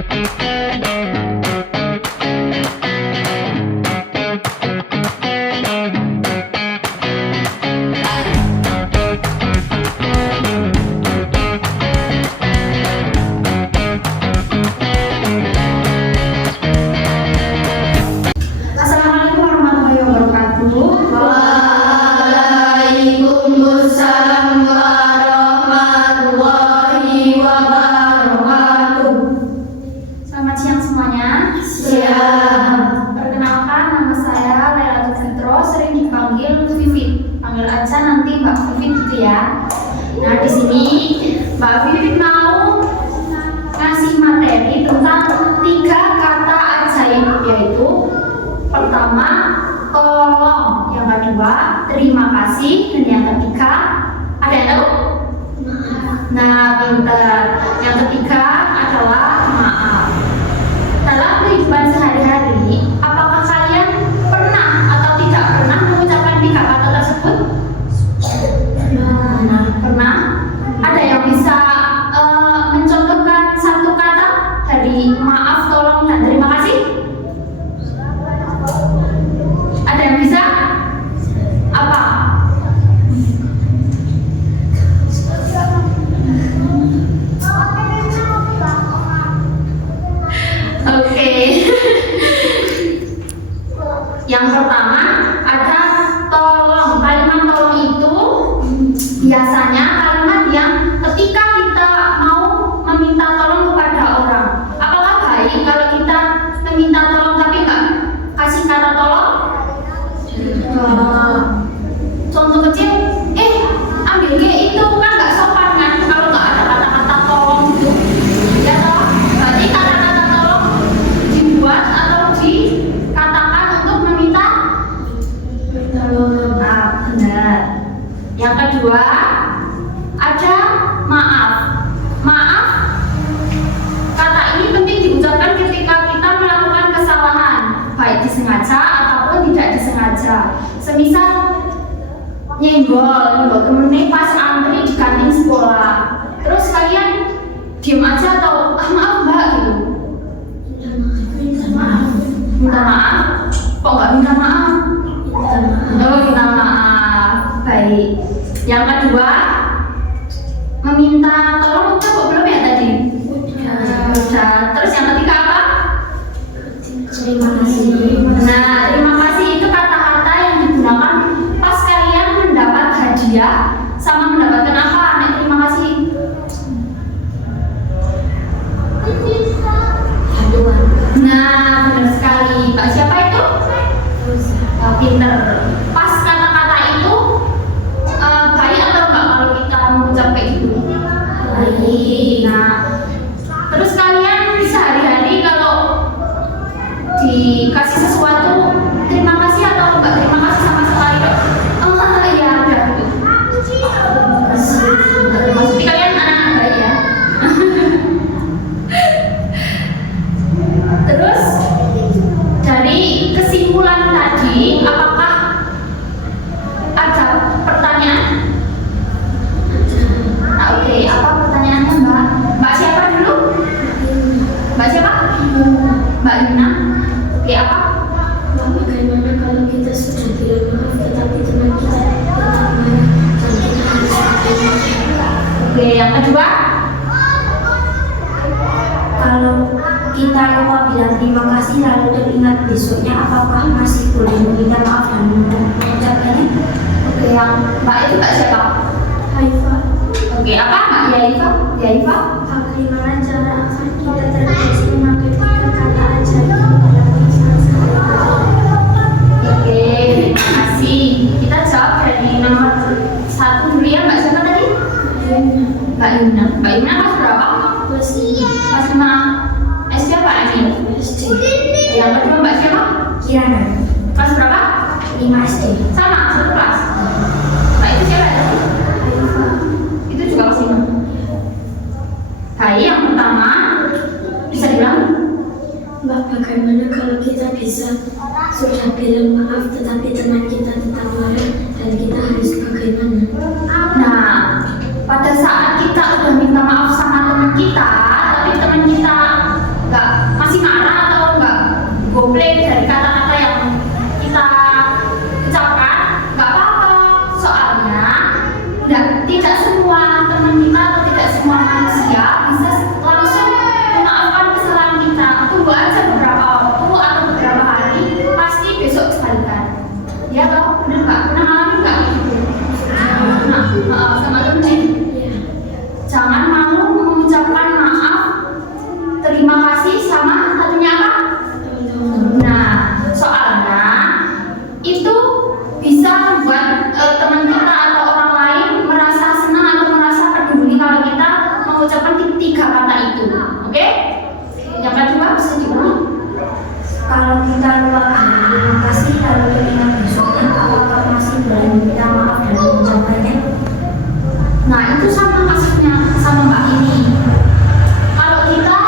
Assalamualaikum warahmatullahi wabarakatuh. Waalaikumsalam warahmatullahi wabarakatuh. Selamat siang semuanya. Siang. Perkenalkan, nama saya Lailatul Fitro, sering dipanggil Vivit. Panggil aja nanti Mbak Vivit gitu ya. Nah, di sini Mbak Vivit mau ngasih materi tentang 3 kata ajaib, yaitu pertama, tolong, yang kedua, terima kasih, dan yang ketiga, ada yang tahu? Nah, pintar. Yang ketiga adalah maaf. Dalam kehidupan sehari-hari, apakah kalian pernah atau tidak pernah mengucapkan 3 kata tersebut? Pernah. Ada yang bisa mencontohkan 1 kata dari maaf, tolong, dan terima kasih? Ada yang bisa? Apa? Oke. Yang pertama ada tolong. Kalimat tolong itu biasanya kalimat yang ketika kita mau meminta tolong kepada orang. Apakah baik kalau kita meminta tolong tapi nggak kasih kata tolong? Contoh kecil, ambil itu kan nggak sopan kan kalau nggak ada kata-kata tolong gitu. Ya toh, berarti kata-kata tolong dibuat atau dikatakan untuk meminta tolong. Nah, benar. Yang kedua ada maaf. Maaf, kata ini penting diucapkan ketika kita melakukan kesalahan, baik disengaja ataupun tidak disengaja. Semisal nyenggol temennya pas antri di kantin sekolah, terus kalian diem aja atau maaf mbak gitu. Minta maaf. Kok nggak minta maaf? Minta maaf. Baik. Yang kedua, meminta tolong udah kok belum ya tadi? Udah. Terus yang ketiga apa? Terima kasih. Nah, terima kasih itu kata-kata yang digunakan pas kalian mendapat hadiah sama mendapatkan apa? Nek, terima kasih. Bantuan. Nah, benar sekali. Mbak siapa itu? Pinter. Pas kata-kata itu baik atau enggak kalau kita mengucap kayak gitu? Baik. Nah, terus kalian sehari-hari kalau dikasih sesuatu terima kasih atau enggak terima kasih sama sekali? Ya udah gitu. Maksudnya kalian anak baik ya. Terus dari kesimpulan tadi, apakah ada pertanyaan? Nah, oke, apa pertanyaannya Mbak? Mbak siapa dulu? Mbak siapa? Mbak Yuna. Oke, apa? Bagaimana kalau kita sudah bilang maaf tetapi teman kita tetap marah dan kita harus berterima. Oke, yang kedua? Kalau kita lupa bilang terima kasih lalu teringat besoknya, apakah masih boleh meminta maaf dan mengucapkannya? Oke, yang Mbak itu Mbak siapa? Haifa, Oke, apa Mbak Yaifa? Yaifa? bagaimana cara akan kita terbiasa memakai 3 kata ajaib dalam sehari-hari? Oke, terima kasih. Kita jawab dari nomor 1 dulu ya. Mbak siapa tadi? Mbak Yuna. Mbak Yuna kelas berapa? Kelas 5. SD apa Emil? SD. Yang kedua Mbak siapa? Kirana, Kelas berapa? 5 SD. Sama, satu kelas. Mbak itu siapa ya? Haifa, Itu juga kelas 5. Baik, yang pertama bisa dibilang Mbak, bagaimana kalau kita bisa sudah bilang maaf tetapi teman kita tetap marah dan kita harus bagaimana? nah, pada saat kita udah minta maaf sama teman kita, tapi teman kita nggak 3 kata itu. Oke? Yang kedua bisa diulang. Kalau kita lupa terima kasih lalu teringat besoknya, apakah masih boleh meminta maaf dan mengucapkannya? Nah, itu sama kasusnya sama Mbak ini. Kalau kita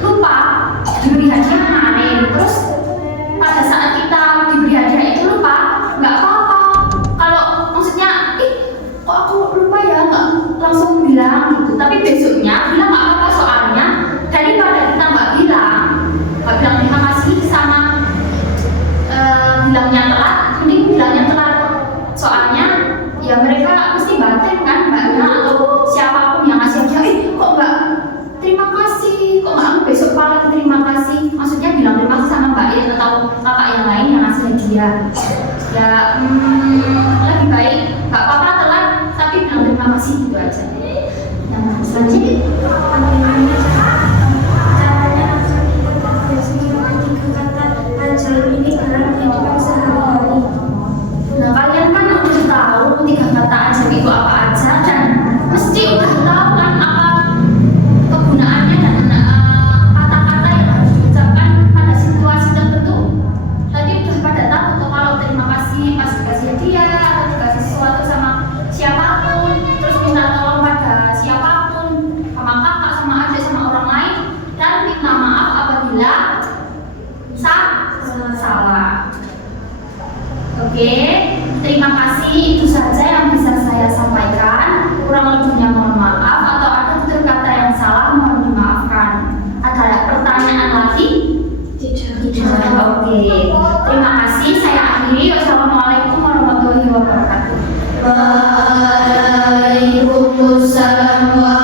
lupa diberi hadiah kemarin, terus pada saat kita diberi hadiah itu lupa, nggak apa-apa. Kalau maksudnya, kok aku lupa ya, nggak langsung bilang gitu. Tapi besoknya bilang nggak apa-apa, soalnya daripada kita nggak bilang terima kasih sama bilangnya telat, mending bilangnya telat. Soalnya ya mereka mesti batin kan mbaknya atau siapapun yang ngasih hadiah, kok mbak terima kasih, kok nggak aku besok paling terima kasih. Maksudnya bilang terima kasih sama mbak ya atau kakak yang lain yang ngasih hadiah. Ya lebih baik nggak apa-apa telat, tapi bilang terima kasih gitu aja. Yang selanjutnya ini dalam kehidupan sehari-hari. Nah, kalian kan udah tahu 3 kata ajar itu apa aja, dan mesti udah tahu kan apa kegunaannya dan kata-kata yang harus diucapkan pada situasi tertentu. Tadi udah pada tahu tuh kalau terima kasih pas dikasih hadiah atau dikasih sesuatu sama siapapun, terus minta tolong pada siapapun, sama kakak, sama adik, sama orang lain, dan minta maaf apabila salah. Oke, terima kasih, itu saja yang bisa saya sampaikan. Kurang lebihnya mohon maaf, atau ada tutur kata yang salah mohon dimaafkan. Ada pertanyaan lagi? Tidak. Oke, terima kasih. Saya akhiri. Wassalamualaikum warahmatullahi wabarakatuh. Waalaikumsalam.